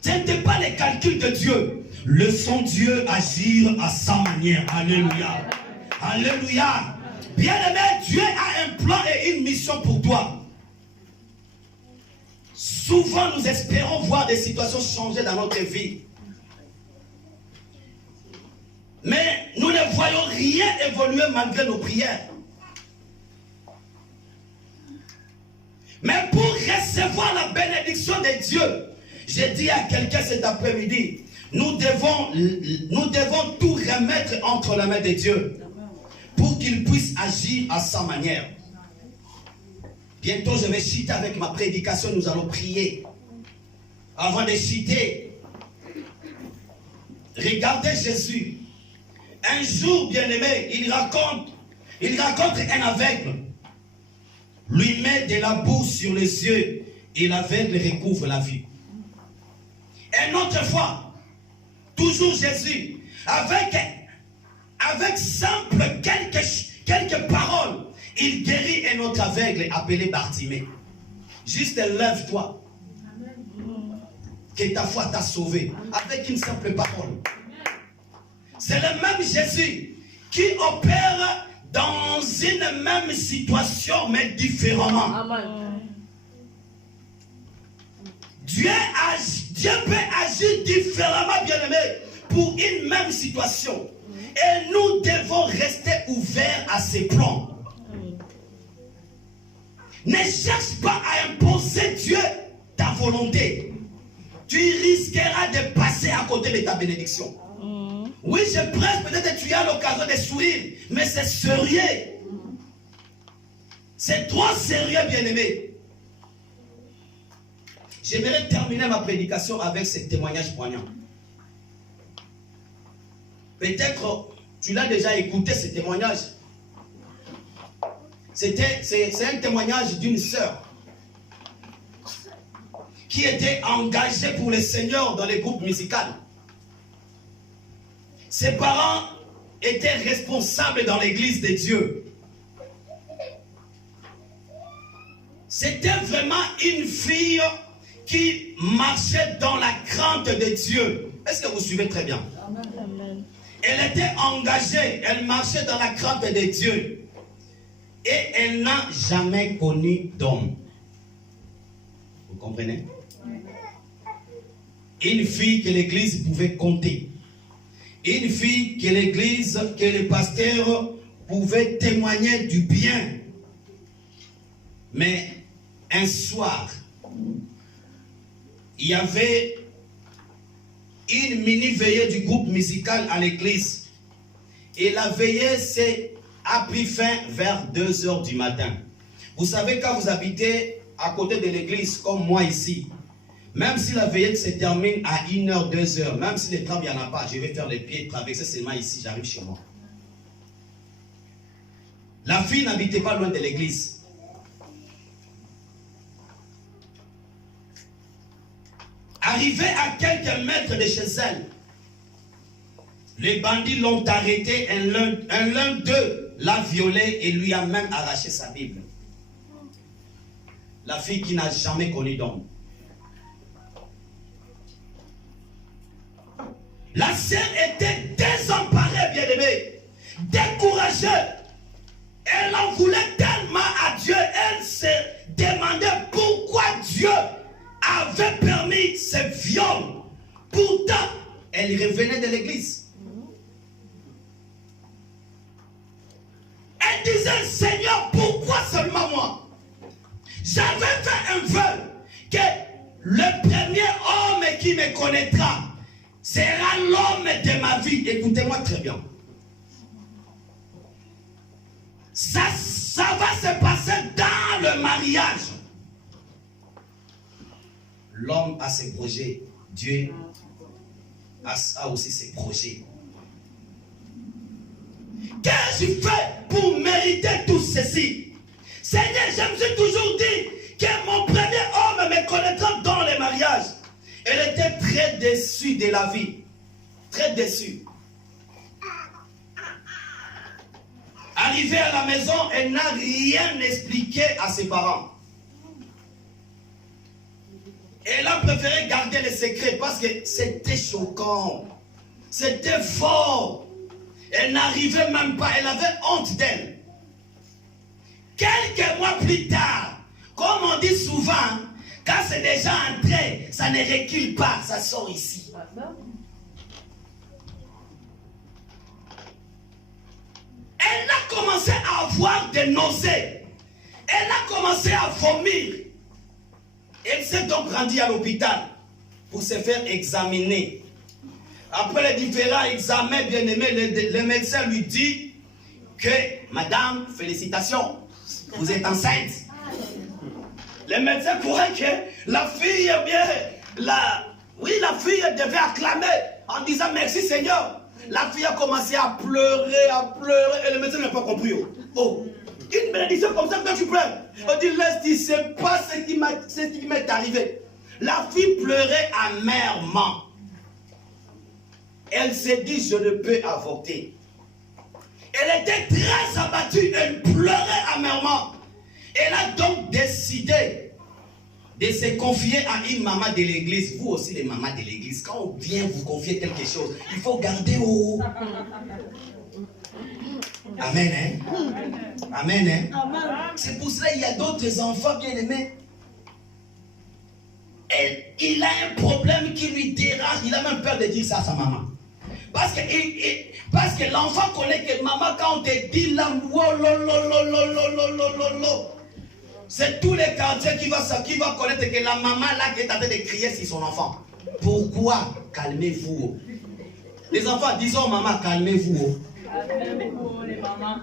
Ce n'était pas les calculs de Dieu. Laissons Dieu agir à sa manière. Alléluia. Alléluia. Bien-aimé, Dieu a un plan et une mission pour toi. Souvent, nous espérons voir des situations changer dans notre vie. Mais nous ne voyons rien évoluer malgré nos prières. Mais pour recevoir la bénédiction de Dieu, j'ai dit à quelqu'un cet après-midi, nous devons tout remettre entre la main de Dieu pour qu'il puisse agir à sa manière. Bientôt, je vais chuter avec ma prédication. Nous allons prier. Avant de chuter, regardez Jésus. Un jour, bien-aimé, il raconte un aveugle. Lui met de la boue sur les yeux et l'aveugle recouvre la vue. une autre fois, toujours Jésus, avec simple quelques paroles, il guérit un autre aveugle appelé Bartimée. Juste lève-toi. Que ta foi t'a sauvé. Avec une simple parole. C'est le même Jésus qui opère dans une même situation, mais différemment. Amen. Dieu peut agir différemment, bien-aimé, pour une même situation. Et nous devons rester ouverts à ses plans. Ne cherche pas à imposer Dieu ta volonté. Tu risqueras de passer à côté de ta bénédiction. Oui, je prêche, peut-être que tu as l'occasion de sourire, mais c'est sérieux. C'est trop sérieux, bien-aimé. J'aimerais terminer ma prédication avec ce témoignage poignant. Peut-être tu l'as déjà écouté, ce témoignage. C'est un témoignage d'une sœur qui était engagée pour le Seigneur dans les groupes musicaux. Ses parents étaient responsables dans l'église de Dieu. C'était vraiment une fille qui marchait dans la crainte de Dieu. Est-ce que vous suivez très bien? Amen. Elle était engagée, elle marchait dans la crainte de Dieu. Et elle n'a jamais connu d'homme. Vous comprenez? Une fille que l'église pouvait compter. Une fille que l'église, que le pasteur pouvait témoigner du bien. Mais un soir, il y avait une mini-veillée du groupe musical à l'église. Et la veillée a pris fin vers 2 h du matin. Vous savez, quand vous habitez à côté de l'église, comme moi ici, même si la veillée se termine à 1 h, 2 h, même si les tram, il n'y en a pas, je vais faire les pieds, traverser seulement ici, j'arrive chez moi. La fille n'habitait pas loin de l'église. Arrivée à quelques mètres de chez elle, les bandits l'ont arrêté, l'un d'eux l'a violée et lui a même arraché sa Bible. La fille qui n'a jamais connu d'homme. La sœur était désemparée, bien-aimée, découragée. Elle en voulait tellement à Dieu, elle se demandait pourquoi Dieu avait permis ce viol. Pourtant, elle revenait de l'église. Elle disait, Seigneur, pourquoi seulement moi? J'avais fait un vœu que le premier homme qui me connaîtra sera l'homme de ma vie. Écoutez-moi très bien. Ça va se passer dans le mariage. L'homme a ses projets. Dieu a aussi ses projets. Qu'ai-je fait pour mériter tout ceci? Seigneur, je me suis toujours dit que mon premier homme me connaîtra dans les mariages. Elle était très déçue de la vie. Très déçue. Arrivée à la maison, elle n'a rien expliqué à ses parents. Elle a préféré garder le secret parce que c'était choquant. C'était fort. Elle n'arrivait même pas. Elle avait honte d'elle. Quelques mois plus tard, comme on dit souvent, quand c'est déjà entré, ça ne recule pas, ça sort ici. Elle a commencé à avoir des nausées. Elle a commencé à vomir. Elle s'est donc rendue à l'hôpital pour se faire examiner. Après les différents examens, bien aimé, le médecin lui dit que, madame, félicitations, vous êtes enceinte. Le médecin croyait que la fille, la fille devait acclamer en disant merci Seigneur. La fille a commencé à pleurer, et le médecin n'a pas compris. Oh, une bénédiction comme ça, quand tu pleures, on dit laisse, tu ne sais pas ce qui m'est arrivé. La fille pleurait amèrement. Elle s'est dit, je ne peux avorter. Elle était très abattue, elle pleurait amèrement. Elle a donc décidé de se confier à une maman de l'église. Vous aussi les mamans de l'église, quand on vient vous confier quelque chose, il faut garder au... Amen, hein? Amen, hein? C'est pour cela qu'il y a d'autres enfants bien aimés. Et il a un problème qui lui dérange, il a même peur de dire ça à sa maman. Parce que l'enfant connaît que maman, quand on te dit là, c'est tous les quartiers qui va connaître que la maman là qui est en train de crier sur son enfant. Pourquoi? Calmez-vous. Les enfants, disons maman, calmez-vous. Calmez-vous les mamans.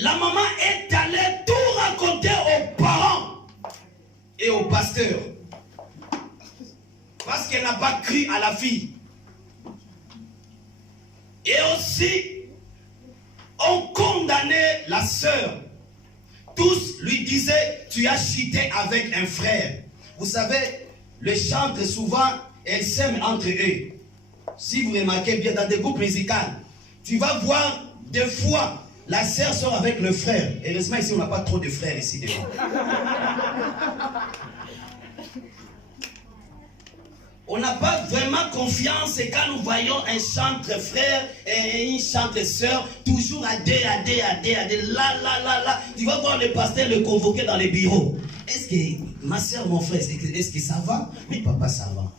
La maman est allée tout raconter aux parents et aux pasteurs. Parce qu'elle n'a pas cru à la fille. Et aussi, on condamnait la sœur. Tous lui disaient, tu as chuté avec un frère. Vous savez, les chantres souvent, elles s'aiment entre eux. Si vous remarquez bien, dans des groupes musicaux, tu vas voir des fois, la sœur sort avec le frère. Heureusement, ici, on n'a pas trop de frères ici devant. On n'a pas vraiment confiance quand nous voyons un chantre frère et une chantre sœur, toujours à deux, là. Tu vas voir le pasteur le convoquer dans les bureaux. Est-ce que ma sœur, mon frère, est-ce que ça va? Oui, papa, ça va.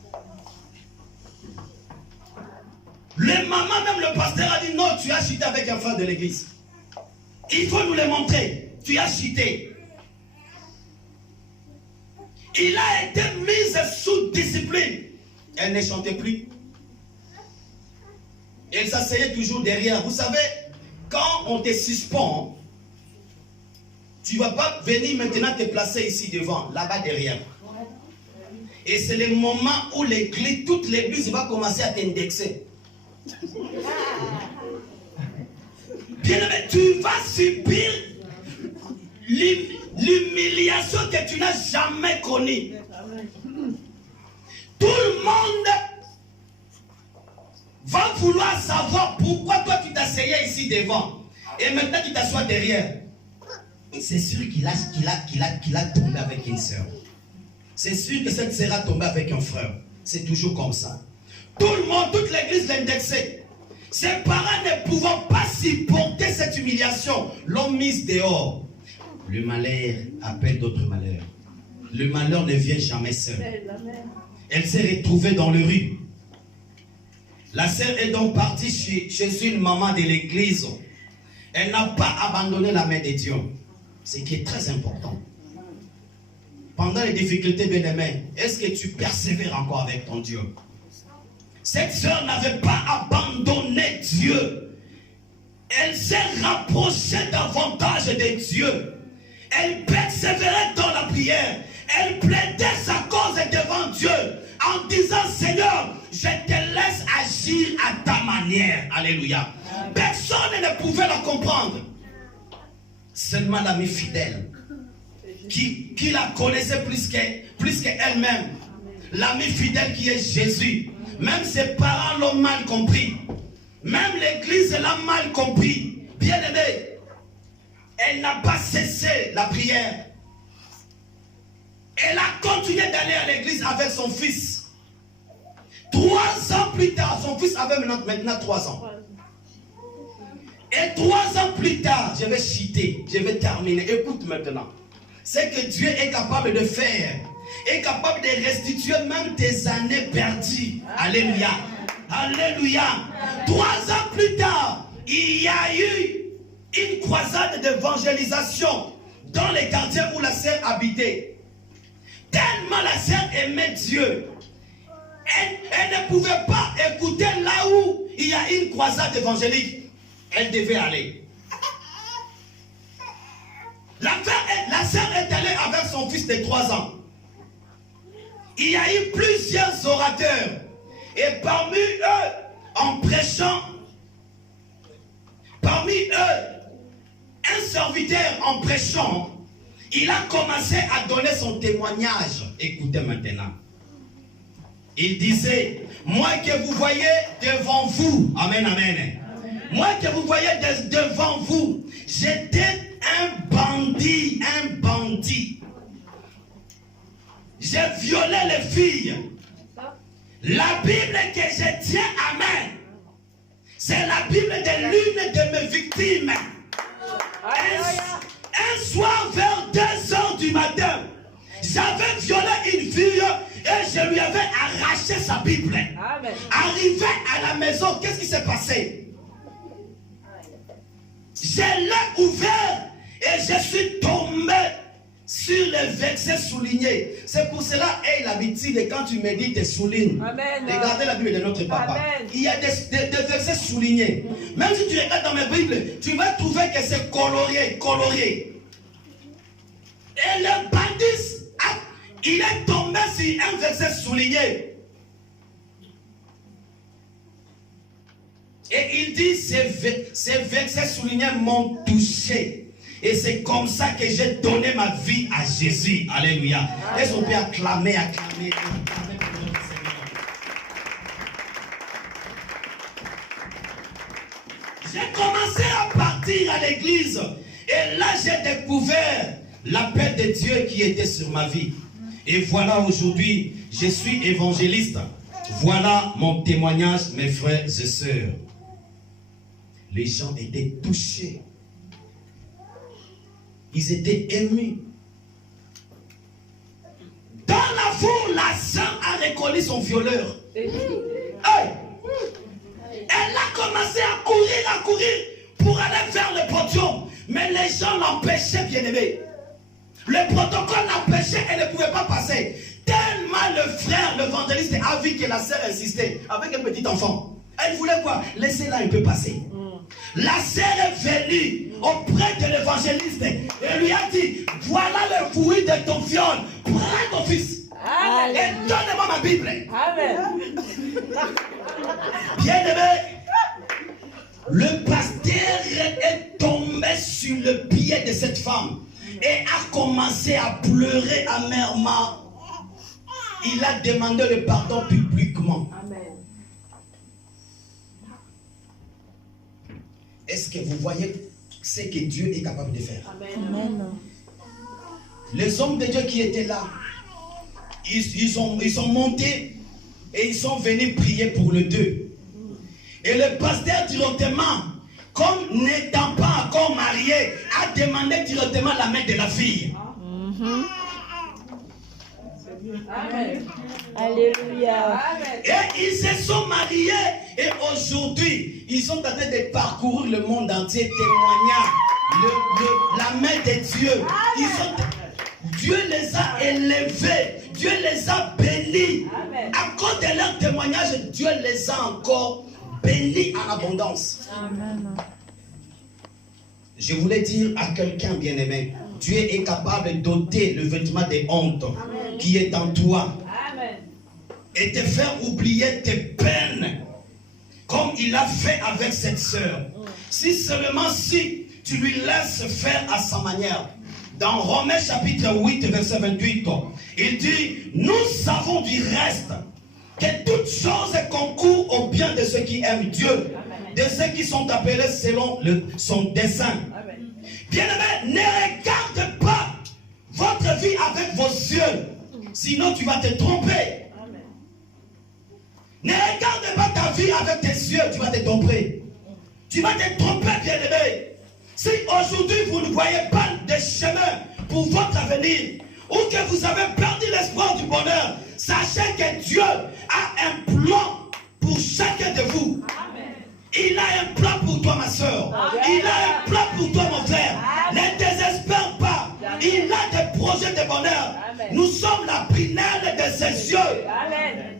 Le maman, même le pasteur a dit non, tu as chuté avec un frère de l'église. Il faut nous le montrer. Tu as chuté. Il a été mis sous discipline. Elle ne chantait plus. Elle s'asseyait toujours derrière. Vous savez, quand on te suspend, tu ne vas pas venir maintenant te placer ici devant, là-bas derrière. Et c'est le moment où l'église, toute l'église va commencer à t'indexer. Bien aimé, tu vas subir l'humiliation que tu n'as jamais connue. Tout le monde va vouloir savoir pourquoi toi tu t'asseyais ici devant et maintenant tu t'assois derrière. C'est sûr qu'il a tombé avec une sœur. C'est sûr que cette sœur a tombé avec un frère. C'est toujours comme ça. Tout le monde, toute l'église l'indexait. Ses parents ne pouvant pas supporter cette humiliation, l'ont mise dehors. Le malheur appelle d'autres malheurs. Le malheur ne vient jamais seul. Elle s'est retrouvée dans le rue. La sœur est donc partie chez une maman de l'église. Elle n'a pas abandonné la main de Dieu. Ce qui est très important. Pendant les difficultés, bien-aimés, est-ce que tu persévères encore avec ton Dieu? Cette sœur n'avait pas abandonné Dieu. Elle s'est rapprochée davantage de Dieu. Elle persévérait dans la prière. Elle plaidait sa cause devant Dieu en disant, Seigneur, je te laisse agir à ta manière. Alléluia. Personne ne pouvait la comprendre. Seulement l'ami fidèle qui la connaissait plus qu'elle-même. L'ami fidèle qui est Jésus. Même ses parents l'ont mal compris. Même l'église l'a mal compris. Bien aimé, elle n'a pas cessé la prière. Elle a continué d'aller à l'église avec son fils. 3 ans plus tard, son fils avait maintenant 3 ans. Et 3 ans plus tard, je vais citer, je vais terminer. Écoute maintenant. C'est que Dieu est capable de faire. Est capable de restituer même tes années perdues. Alléluia. Alléluia. 3 ans plus tard, il y a eu une croisade d'évangélisation dans les quartiers où la sœur habitait. Tellement la sœur aimait Dieu. Elle ne pouvait pas écouter là où il y a une croisade évangélique. Elle devait aller. La sœur est allée avec son fils de 3 ans. Il y a eu plusieurs orateurs. Et parmi eux, en prêchant, parmi eux, serviteur, en prêchant, il a commencé à donner son témoignage. Écoutez maintenant. Il disait, moi que vous voyez devant vous, amen, amen. Moi que vous voyez devant vous, j'étais un bandit. J'ai violé les filles. La Bible que je tiens à main, c'est la Bible de l'une de mes victimes. Un soir vers 2h du matin, j'avais violé une fille et je lui avais arraché sa Bible. Amen. Arrivé à la maison, qu'est-ce qui s'est passé? Je l'ai ouvert et je suis tombé sur les versets soulignés. C'est pour cela, aie l'habitude, quand tu médites, tu soulignes. Amen. Regardez la Bible de notre papa. Amen. Il y a des versets soulignés. Même si tu regardes dans mes Bibles, tu vas trouver que c'est coloré. Et le bandit, il est tombé sur un verset souligné. Et il dit, ces versets soulignés m'ont touché. Et c'est comme ça que j'ai donné ma vie à Jésus. Alléluia. Est-ce qu'on peut acclamer pour notre Seigneur? J'ai commencé à partir à l'église. Et là, j'ai découvert l'appel de Dieu qui était sur ma vie. Et voilà, aujourd'hui, je suis évangéliste. Voilà mon témoignage, mes frères et sœurs. Les gens étaient touchés. Ils étaient émus. Dans la foule, la sœur a reconnu son violeur. Hey! Elle a commencé à courir pour aller vers le podium. Mais les gens l'empêchaient, bien aimé. Le protocole l'empêchait et ne pouvait pas passer. Tellement le frère, l'évangéliste, a vu que la sœur insistait avec un petit enfant. Elle voulait quoi? Laissez-la un peu passer. La sœur est venue auprès de l'évangéliste et lui a dit, voilà le fruit de ton viol, prends ton fils. Amen. Et donne-moi ma Bible. Amen. Bien aimé, le pasteur est tombé sur le pied de cette femme et a commencé à pleurer amèrement. Il a demandé le pardon publiquement. Amen. Est-ce que vous voyez ce que Dieu est capable de faire? Amen. Les hommes de Dieu qui étaient là, ils sont montés et ils sont venus prier pour le deux. Et le pasteur directement, comme n'étant pas encore marié, a demandé directement la main de la fille. Amen. Alléluia. Et ils se sont mariés et aujourd'hui, ils sont en train de parcourir le monde entier, témoignant la main de Dieu. Dieu les a élevés, Dieu les a bénis. Amen. À cause de leur témoignage, Dieu les a encore bénis en abondance. Amen. Je voulais dire à quelqu'un bien-aimé, Dieu est capable d'ôter le vêtement de honte qui est en toi. Amen. Et te faire oublier tes peines comme il a fait avec cette sœur. Si seulement si tu lui laisses faire à sa manière. Dans Romains chapitre 8 verset 28, il dit, nous savons du reste que toutes choses concourent au bien de ceux qui aiment Dieu, de ceux qui sont appelés selon son dessein. Bien-aimé, ne regarde pas votre vie avec vos yeux, sinon tu vas te tromper. Amen. Ne regarde pas ta vie avec tes yeux, tu vas te tromper. Tu vas te tromper, bien-aimé. Si aujourd'hui vous ne voyez pas de chemin pour votre avenir, ou que vous avez perdu l'espoir du bonheur, sachez que Dieu a un plan pour chacun de vous. Amen. Il a un plan pour toi, ma soeur. Il a un plan pour toi, mon frère. Amen. Ne désespère pas. Amen. Il a des projets de bonheur. Amen. Nous sommes la prunelle de ses yeux. Amen.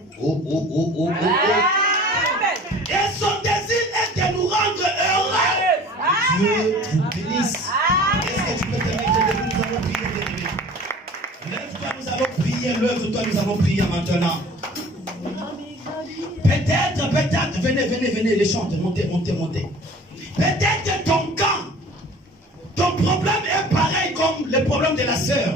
Et son désir est de nous rendre heureux. Dieu vous bénisse. Est-ce que tu peux te mettre debout? Nous allons prier. Lève-toi, nous allons prier. Lève-toi, nous allons prier maintenant. Peut-être, venez, les chanteurs, montez. Peut-être ton camp, ton problème est pareil comme le problème de la sœur.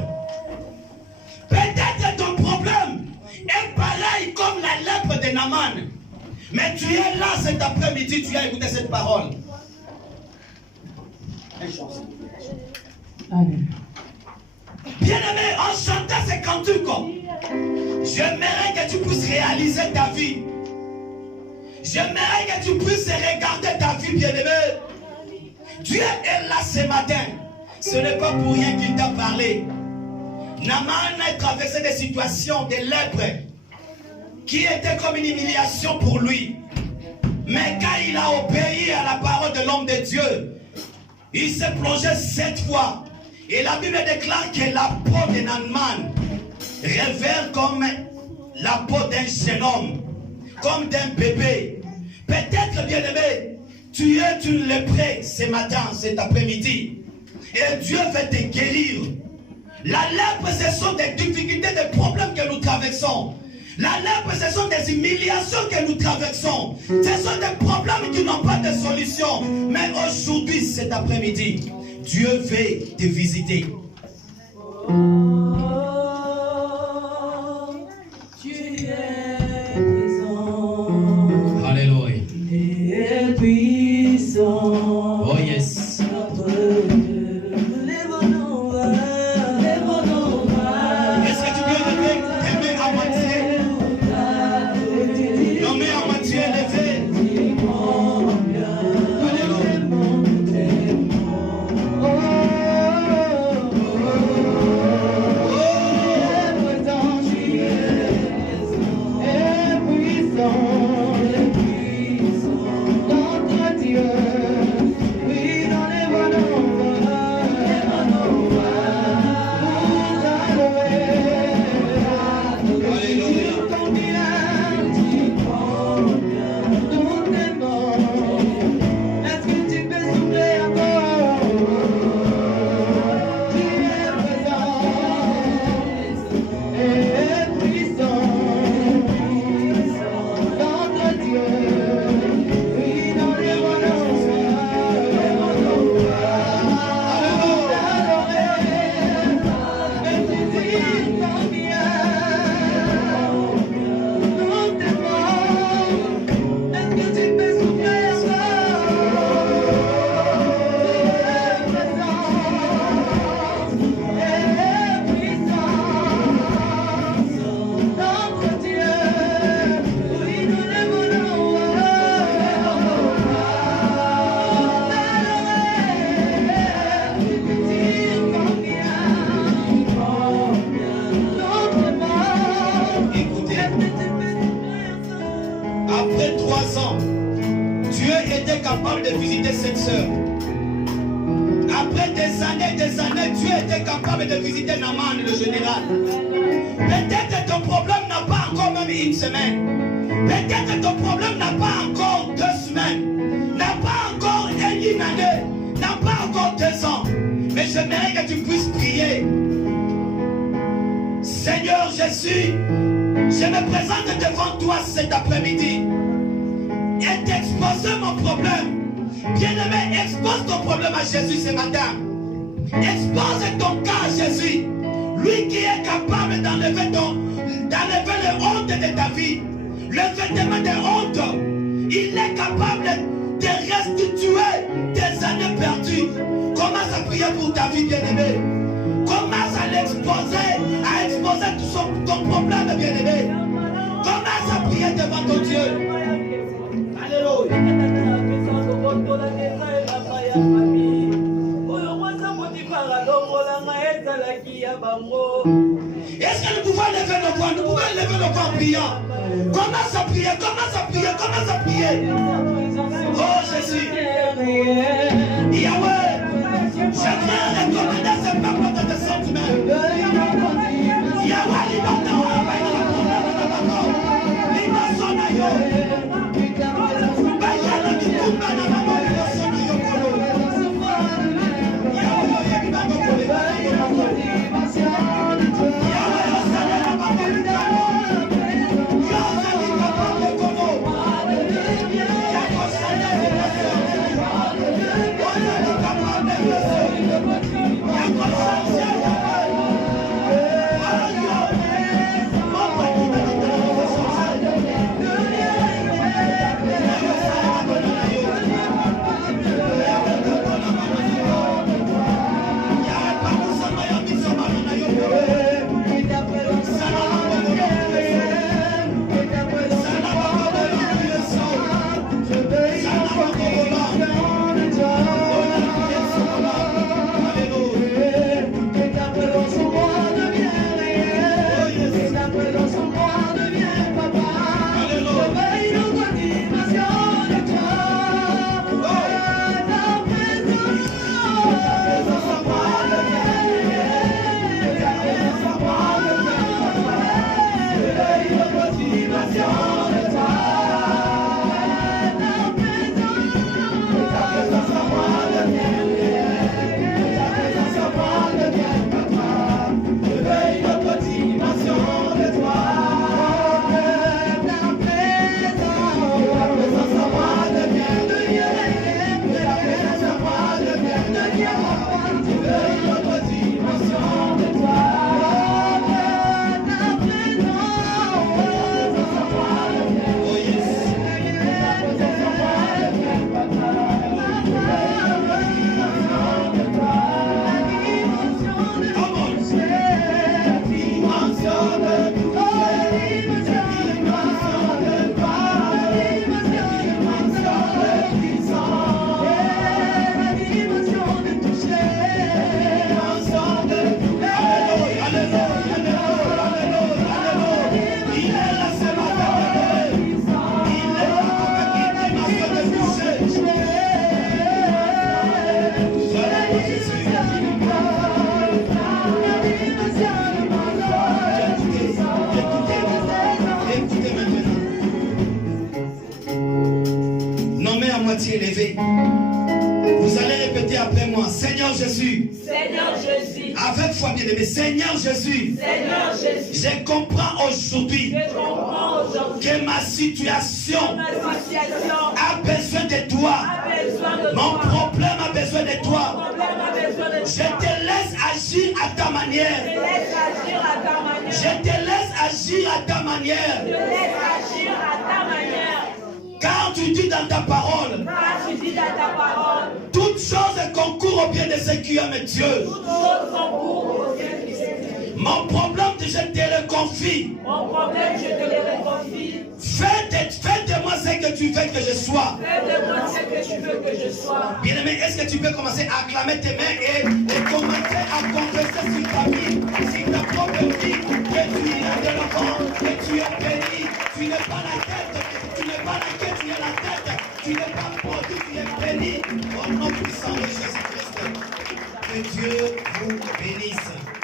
Peut-être ton problème est pareil comme la lèpre de Naaman. Mais tu es là cet après-midi, tu as écouté cette parole. Bien-aimé, en chantant ces cantiques, j'aimerais que tu puisses réaliser ta vie. J'aimerais que tu puisses regarder ta vie, bien-aimé. Dieu est là ce matin. Ce n'est pas pour rien qu'il t'a parlé. Naaman a traversé des situations de lèpre qui étaient comme une humiliation pour lui. Mais quand il a obéi à la parole de l'homme de Dieu, il s'est plongé 7 fois. Et la Bible déclare que la peau de Naaman révèle comme la peau d'un jeune homme, comme d'un bébé. Peut-être, bien-aimé, tu es une lépreux ce matin, cet après-midi. Et Dieu veut te guérir. La lèpre, ce sont des difficultés, des problèmes que nous traversons. La lèpre, ce sont des humiliations que nous traversons. Ce sont des problèmes qui n'ont pas de solution. Mais aujourd'hui, cet après-midi, Dieu veut te visiter. Tu es présent. Alléluia. Tu es puissant. Oh yes. Est-ce que tu peux lever tes mains à moitié? Nos mains à moitié levées. Après 3 ans, Dieu était capable de visiter cette sœur. Après des années, Dieu était capable de visiter Naaman, le général. Peut-être ton problème n'a pas encore même 1 semaine. Peut-être ton problème n'a pas encore 2 semaines. N'a pas encore 1 année. N'a pas encore 2 ans. Mais j'aimerais que tu puisses prier. Seigneur Jésus, je me présente devant toi cet après-midi et t'exposer mon problème. Bien-aimé, expose ton problème à Jésus ce matin. Expose ton cas à Jésus. Lui qui est capable d'enlever les hontes de ta vie. Le vêtement de honte. Il est capable de restituer tes années perdues. Commence à prier pour ta vie, bien-aimé. Commence à l'exposer, à exposer tout ton problème, bien-aimé. Commence à prier devant ton Dieu. Alléluia. Est-ce que nous pouvons lever nos voix? Nous pouvons lever nos voix en priant. Commence à prier, commence à prier, commence à prier. Oh Jésus. Yahweh, j'aimerais recommander ce peuple de tes sentiments. Yahweh, libère-toi. moitié levée. Vous allez répéter après moi. Seigneur Jésus. Seigneur Jésus. Avec foi bien aimé. Seigneur Jésus. Seigneur Jésus. Je comprends aujourd'hui Je comprends aujourd'hui que ma situation ma situation a besoin de toi. a besoin de Mon toi. problème a besoin de Mon toi. problème a besoin de Je toi. te laisse agir à ta Je manière. laisse agir à ta manière. Je te laisse agir à ta manière. Je laisse agir à ta manière. Car tu dis dans ta parole, Car tu dis dans ta parole, toutes choses concourent au bien de ceux qui aiment Dieu. toutes choses concourent au bien du Seigneur. Mon problème, je te le confie. Mon problème, je te le reconfie. Fais de moi ce que tu veux que je sois. Fais de moi ce que tu veux que je sois. Bien-aimé, est-ce que tu peux commencer à acclamer tes mains et commencer à confesser sur ta vie, sur ta propre vie, que tu iras de l'avant, que tu es béni, tu n'es pas la tête, tu n'es pas la tête, tu es la tête, tu n'es pas produit, tu es béni. Au nom puissant de Jésus-Christ, que Dieu vous bénisse.